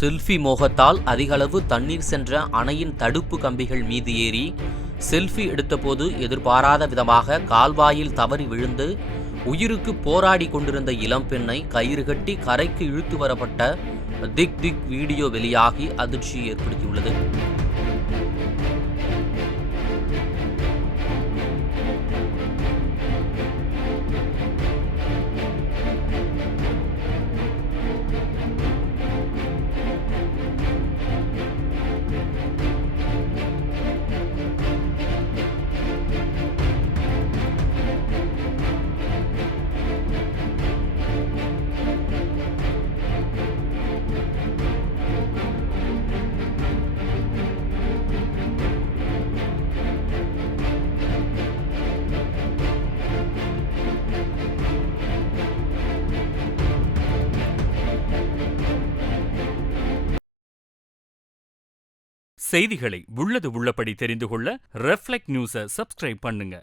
Selfie மோகத்தால் அதிகளவு தண்ணீர் சென்ற அணையின் தடுப்பு கம்பிகள் மீது ஏறி செல்ஃபி எடுத்தபோது எதிர்பாராத விதமாக கால்வாயில் தவறி விழுந்து உயிருக்கு போராடி கொண்டிருந்த இளம்பெண்ணை கயிறு கட்டி கரைக்கு இழுத்து வரப்பட்ட திக் வீடியோ வெளியாகி அதிர்ச்சியை ஏற்படுத்தியுள்ளது. செய்திகளை உள்ளது உள்ளபடி தெரிந்து கொள்ள ரெஃப்ளெக்ட் நியூஸை சப்ஸ்கிரைப் பண்ணுங்க.